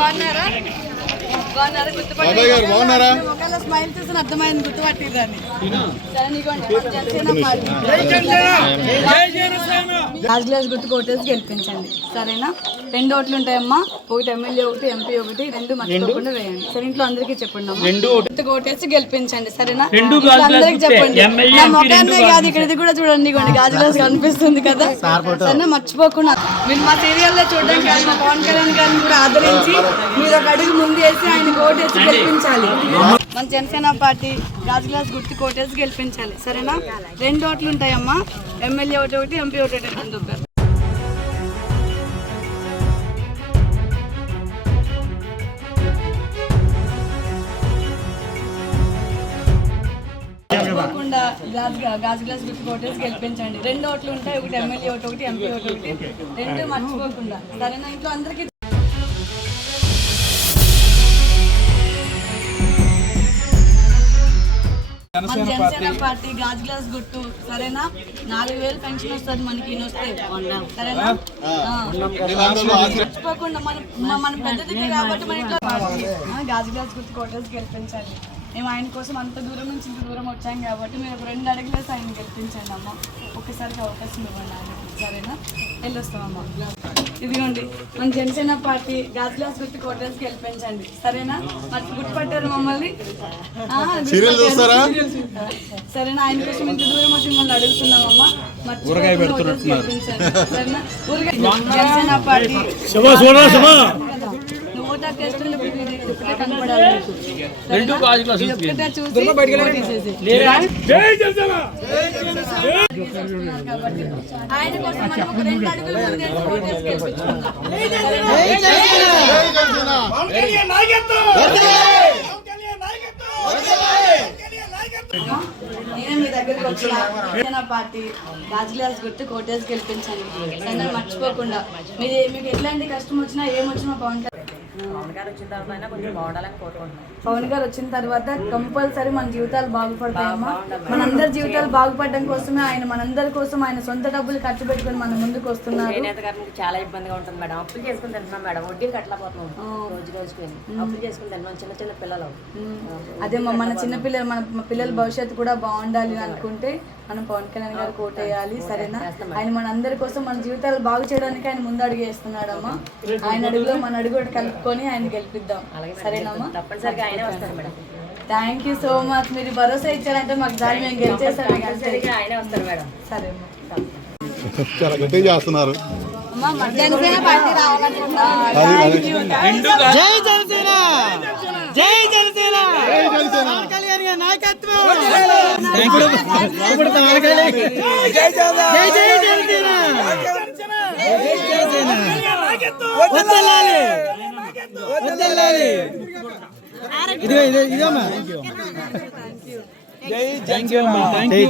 బాగున్నారా? బాగున్నారా? బాగున్నారా? ఒకవేళ స్మైల్ చూసిన అర్థమైంది, గుర్తుపట్టిందని. లాస్ట్ గ్లాస్ గుర్తు కోటేసి గెలిపించండి, సరేనా? 2 ఓట్లు ఉంటాయమ్మా, ఒకటి ఎమ్మెల్యే, ఒకటి ఎంపీ, ఒకటి 2 మర్చిపోకుండా వేయండి. సరే, ఇంట్లో అందరికీ చెప్పండి అమ్మా. గుర్తు కోటేసి గెలిపించండి, సరేనా? అందరికి చెప్పండి. నా మొఖాన్నే కాదు, ఇక్కడ ఇది కూడా చూడండి, గాజు గ్లాస్ కనిపిస్తుంది కదా, సరేనా? మర్చిపోకుండా మీరు మా సీరియల్లో చూడడానికి కాదు, మా పవన్ కళ్యాణ్ గారిని కూడా ఆదరించి మీరు ఒక అడుగు ముందు వేసి ఆయన కోటేసి గెలిపించాలి. మన జనసేన పార్టీ గాజు గ్లాస్ గుర్తు కోటేసి గెలిపించాలి, సరేనా? 2 ఓట్లు ఉంటాయమ్మా, ఎమ్మెల్యే ఒకటి, ఎంపీ ఒకటి. తప్పకుండా గాజు గ్లాస్ గుర్తు కోటేసి గెలిపించండి. 2 ఓట్లు ఉంటాయి, ఒకటి ఎమ్మెల్యే ఒకటి, ఎంపీ ఒకటి, 2 మర్చిపోకుండా, సరేనా? ఇంట్లో అందరికీ మన జనసేన పార్టీ గాజు గ్లాస్ గుర్తు, సరేనా? 4000 పెన్షన్ వస్తుంది మనకి, సరేనా? మర్చిపోకుండా మనం పెద్దదికే కాబట్టి మన ఇంట్లో గాజు గ్లాస్ గుర్తు కోటేసి గెలిపించాలి. మేము ఆయన కోసం అంత దూరం నుంచి ఇంత దూరం వచ్చాం కాబట్టి మీరు ఒక 2 అడుగులేసి ఆయన గెలిపించండి అమ్మ. ఒక్కసారికి అవకాశం ఇవ్వండి ఆయన, సరేనా? వెళ్ళొస్తామమ్మా. ఇదిగోండి మన జనసేన పార్టీ గాజు గ్లాస్ గుర్తు కోటేసి గెలిపించండి, సరేనా? మరి గుర్తుపట్టారు మమ్మల్ని, సరేనా? ఆయన కోసం ఇంత దూరం వచ్చి మిమ్మల్ని అడుగుతున్నామమ్మా, గెలిపించండి, సరేనా? జనసేన పార్టీ ఆయన కోసం మనం ఒక 2 అడుగులు ముందు గెలిపించుకుందాం. నేను మీ దగ్గరికి వచ్చిన జనసేన పార్టీ గాజు గ్లాస్ గుర్తు కోటేసి గెలిపించండి, సరే? మర్చిపోకుండా మీకు ఎట్లాంటి కష్టం వచ్చినా ఏమొచ్చినా పవన్ గారు వచ్చిన తర్వాత కంపల్సరీ మన జీవితాలు బాగుపడతాయమ్మా. మనందరి జీవితాలు బాగుపడడం కోసమే ఆయన మనందరి కోసం ఆయన సొంత డబ్బులు ఖర్చు పెట్టుకుని మన ముందుకు వస్తున్నారు. చాలా ఇబ్బందిగా ఉంటుంది మేడం, అప్పులు చేసుకుని తింటున్నాం మేడం, వడ్డీలు కట్టలేకపోతున్నాం, రోజు రోజుకి అప్పులు చేసుకుని తింటున్నాం, చిన్న చిన్న పిల్లలు. అదే మన చిన్న పిల్లలు, మన పిల్లల భవిష్యత్తు కూడా బాగుండాలి అనుకుంటే మనం పవన్ కళ్యాణ్ గారు కోటేయాలి, సరేనా? ఆయన మనందరి కోసం మన జీవితాలు బాగు చేయడానికి ఆయన ముందు అడుగు వేస్తున్నాడమ్మా. ఆయన అడుగులో మన అడుగు కలుపుకొని ఆయన గెలిపిద్దాం, సరేనమ్మా? తప్పనిసరిగా ఆయనే వస్తారు madam. Thank you so much. మీరు భరోసా ఇచ్చారంటే మాకు దాన్ని మేము గెలిచేసాము, ఆయనే వస్తారు మేడం. సరే చాలా గట్టిగా చేస్తున్నారు. జనసేన పార్టీ రావాలనుకుంటున్నాం. జై జనసేన, జై జనసేన, పవన్ కళ్యాణ్ గారి నాయకత్వం. జై జనసేన, వద్దలాలి వద్దలాలి. ఇదమ్మా, థ్యాంక్ యూ అమ్మా, థ్యాంక్ యూ.